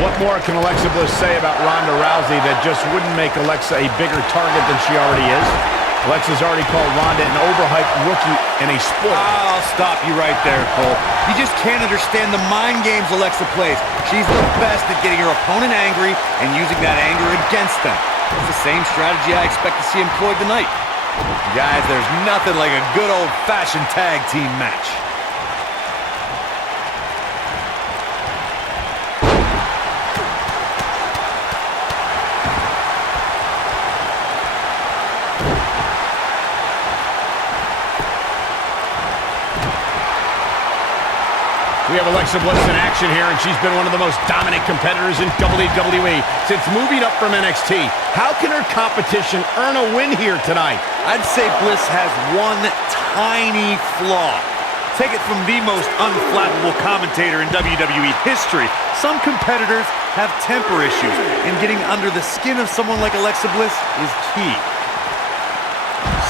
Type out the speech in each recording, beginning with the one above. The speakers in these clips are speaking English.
What more can Alexa Bliss say about Ronda Rousey that just wouldn't make Alexa a bigger target than she already is? Alexa's already called Ronda an overhyped rookie and a sport. I'll stop you right there, Cole. You just can't understand the mind games Alexa plays. She's the best at getting her opponent angry and using that anger against them. It's the same strategy I expect to see employed tonight. Guys, there's nothing like a good old-fashioned tag team match. We have Alexa Bliss in action here, and she's been one of the most dominant competitors in WWE since moving up from NXT. How can her competition earn a win here tonight? I'd say Bliss has one tiny flaw. Take it from the most unflappable commentator in WWE history. Some competitors have temper issues, and getting under the skin of someone like Alexa Bliss is key.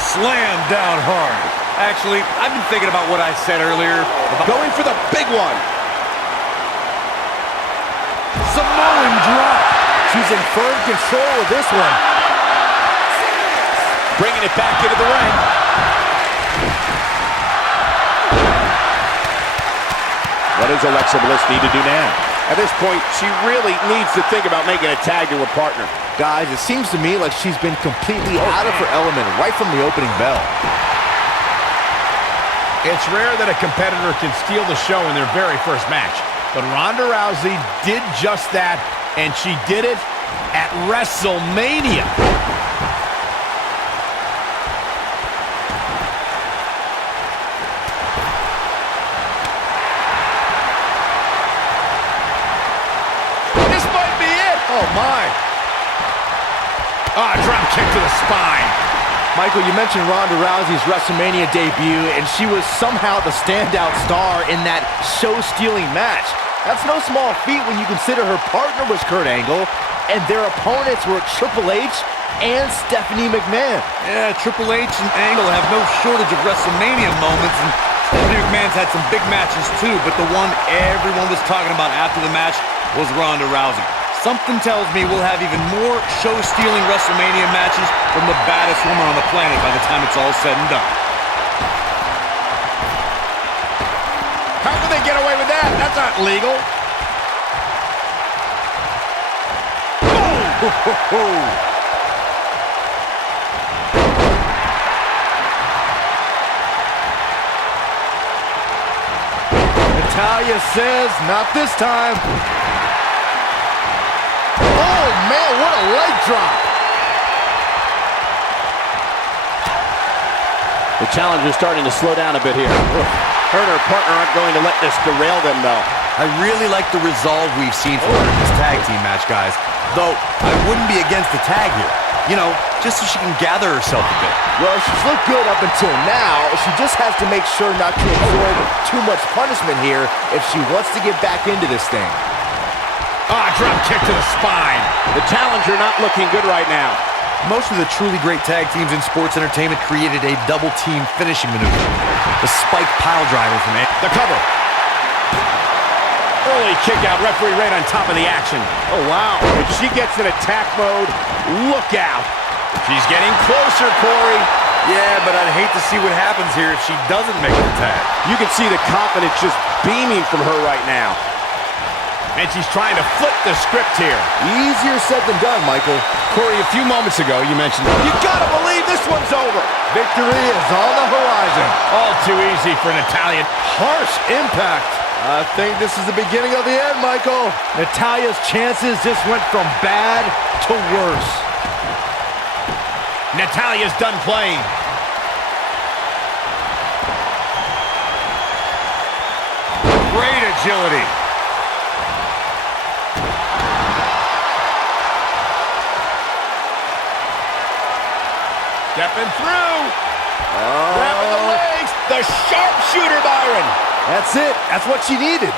Slam down hard. Actually, I've been thinking about what I said earlier. Going for the big one. Samoan drop. She's in firm control of this one. Bringing it back into the ring. What does Alexa Bliss need to do now? At this point, she really needs to think about making a tag to her partner. Guys, it seems to me like she's been completely out of her element right from the opening bell. It's rare that a competitor can steal the show in their very first match, but Ronda Rousey did just that, and she did it at WrestleMania. This might be it. Oh, my. Ah, drop kick to the spine. Michael, you mentioned Ronda Rousey's WrestleMania debut, and she was somehow the standout star in that show-stealing match. That's no small feat when you consider her partner was Kurt Angle, and their opponents were Triple H and Stephanie McMahon. Yeah, Triple H and Angle have no shortage of WrestleMania moments, and Stephanie McMahon's had some big matches too, but the one everyone was talking about after the match was Ronda Rousey. Something tells me we'll have even more show-stealing WrestleMania matches from the baddest woman on the planet by the time it's all said and done. How can they get away with that? That's not legal. Natalya says, not this time. Oh, man, what a leg drop. The challenger's starting to slow down a bit here. Her and her partner aren't going to let this derail them, though. I really like the resolve we've seen from her in this tag team match, guys. Though, I wouldn't be against the tag here. You know, just so she can gather herself a bit. Well, she's looked good up until now. She just has to make sure not to absorb too much punishment here if she wants to get back into this thing. Ah, drop kick to the spine. The challenger not looking good right now. Most of the truly great tag teams in sports entertainment created a double-team finishing maneuver. The spike pile driver from the cover. Early kick out, referee right on top of the action. Oh, wow. If she gets in attack mode, look out. She's getting closer, Corey. Yeah, but I'd hate to see what happens here if she doesn't make an attack. You can see the confidence just beaming from her right now. And she's trying to flip the script here. Easier said than done, Michael. Corey, a few moments ago, you mentioned, you gotta believe this one's over. Victory is on the horizon. All too easy for Natalya. Harsh impact. I think this is the beginning of the end, Michael. Natalya's chances just went from bad to worse. Natalya's done playing. Great agility. Stepping through. Grabbing the legs. The sharpshooter, Byron. That's it. That's what she needed.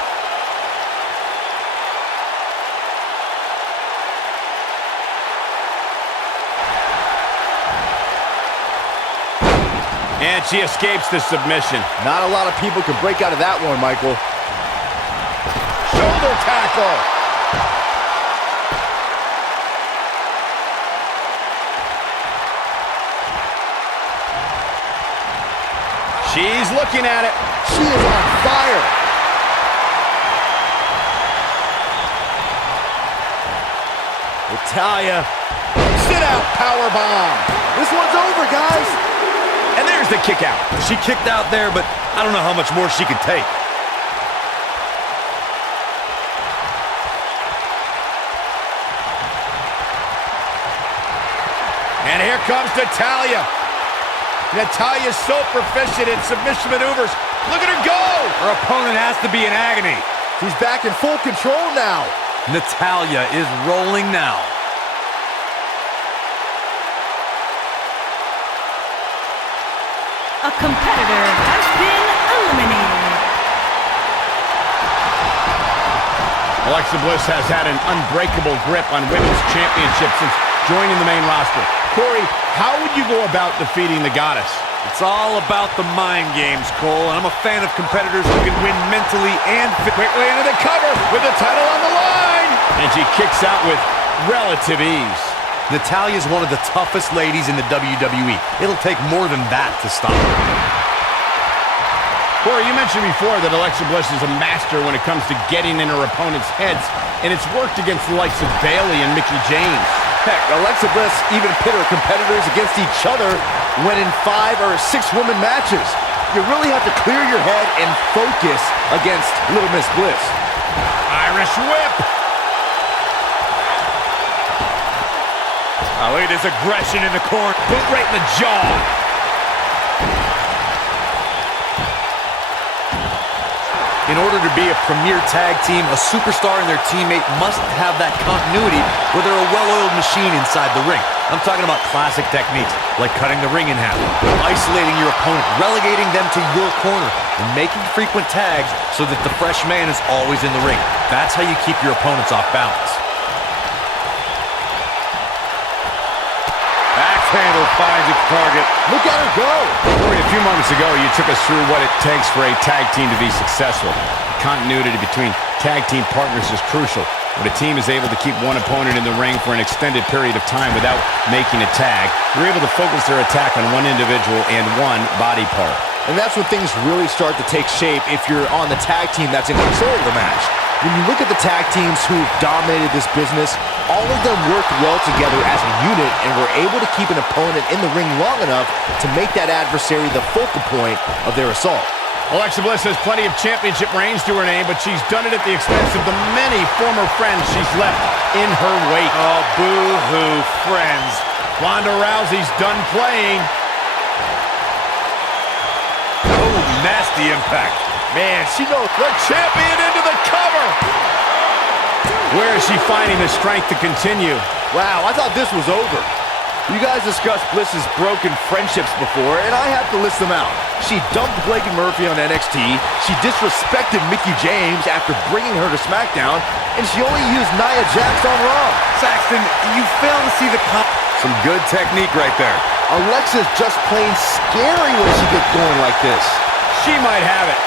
And she escapes the submission. Not a lot of people can break out of that one, Michael. Shoulder tackle. She's looking at it. She is on fire. Natalya. Sit-out powerbomb. This one's over, guys. And there's the kick out. She kicked out there, but I don't know how much more she could take. And here comes Natalya. Natalya's so proficient in submission maneuvers. Look at her go! Her opponent has to be in agony. She's back in full control now. Natalya is rolling now. A competitor has been eliminated. Alexa Bliss has had an unbreakable grip on women's championship since joining the main roster. Corey, how would you go about defeating the goddess? It's all about the mind games, Cole, and I'm a fan of competitors who can win mentally and Quickly into the cover with the title on the line. And she kicks out with relative ease. Natalya is one of the toughest ladies in the WWE. It'll take more than that to stop her. Corey, you mentioned before that Alexa Bliss is a master when it comes to getting in her opponent's heads, and it's worked against the likes of Bayley and Mickey James. Heck, Alexa Bliss even pit her competitors against each other when in 5 or 6 woman matches. You really have to clear your head and focus against Little Miss Bliss. Irish whip. Oh, look at this aggression in the corner. Boot right in the jaw. In order to be a premier tag team, a superstar and their teammate must have that continuity where they're a well-oiled machine inside the ring. I'm talking about classic techniques, like cutting the ring in half, isolating your opponent, relegating them to your corner, and making frequent tags so that the fresh man is always in the ring. That's how you keep your opponents off balance. Handle finds its target. Look at her go. Corey, a few moments ago, you took us through what it takes for a tag team to be successful. Continuity between tag team partners is crucial. When a team is able to keep one opponent in the ring for an extended period of time without making a tag, they're able to focus their attack on one individual and one body part. And that's when things really start to take shape if you're on the tag team that's in control of the match. When you look at the tag teams who've dominated this business, all of them work well together as a unit and were able to keep an opponent in the ring long enough to make that adversary the focal point of their assault. Alexa Bliss has plenty of championship reigns to her name, but she's done it at the expense of the many former friends she's left in her wake. Oh, boo-hoo, friends. Ronda Rousey's done playing. Oh, nasty impact. Man, she knows The champion into the cover. Where is she finding the strength to continue? wow, I thought this was over. You guys discussed Bliss's broken friendships before, and I have to list them out. She dumped Blake Murphy on NXT, she disrespected Mickey James after bringing her to SmackDown, and she only used Nia Jax on Raw. Saxton, you fail to see the some good technique right there. Alexa's just plain scary when she gets going like this. She might have it.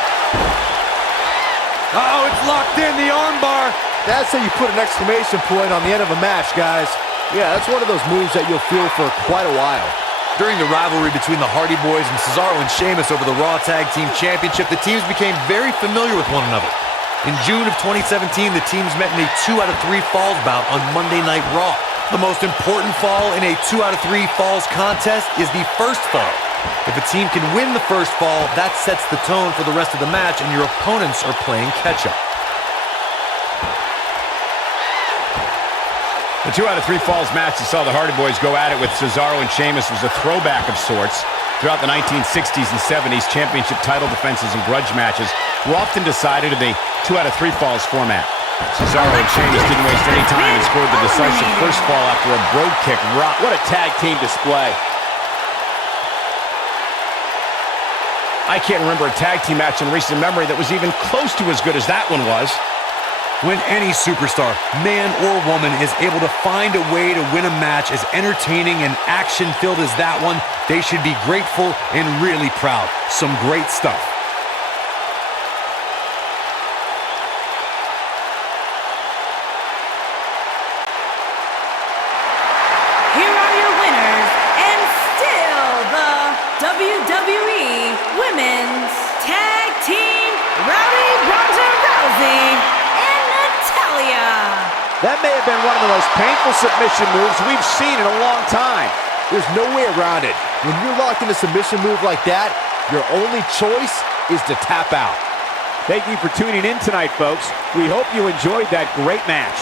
Uh-oh, it's locked in, the armbar. That's how you put an exclamation point on the end of a match, guys. Yeah, that's one of those moves that you'll feel for quite a while. During the rivalry between the Hardy Boys and Cesaro and Sheamus over the Raw Tag Team Championship, the teams became very familiar with one another. In June of 2017, the teams met in a 2 out of 3 falls bout on Monday Night Raw. The most important fall in a 2 out of 3 falls contest is the first fall. If a team can win the first fall, that sets the tone for the rest of the match, and your opponents are playing catch-up. The 2 out of 3 falls match that saw the Hardy Boys go at it with Cesaro and Sheamus was a throwback of sorts. Throughout the 1960s and 70s, championship title defenses and grudge matches were often decided in a 2 out of 3 falls format. Cesaro and Sheamus didn't waste any time and scored the decisive first fall after a brogue kick. What a tag team display. I can't remember a tag team match in recent memory that was even close to as good as that one was. When any superstar, man or woman, is able to find a way to win a match as entertaining and action-filled as that one, they should be grateful and really proud. Some great stuff. Here are your winners, and still the WWE Women's That may have been one of the most painful submission moves we've seen in a long time. There's no way around it. When you're locked in a submission move like that, your only choice is to tap out. Thank you for tuning in tonight, folks. We hope you enjoyed that great match.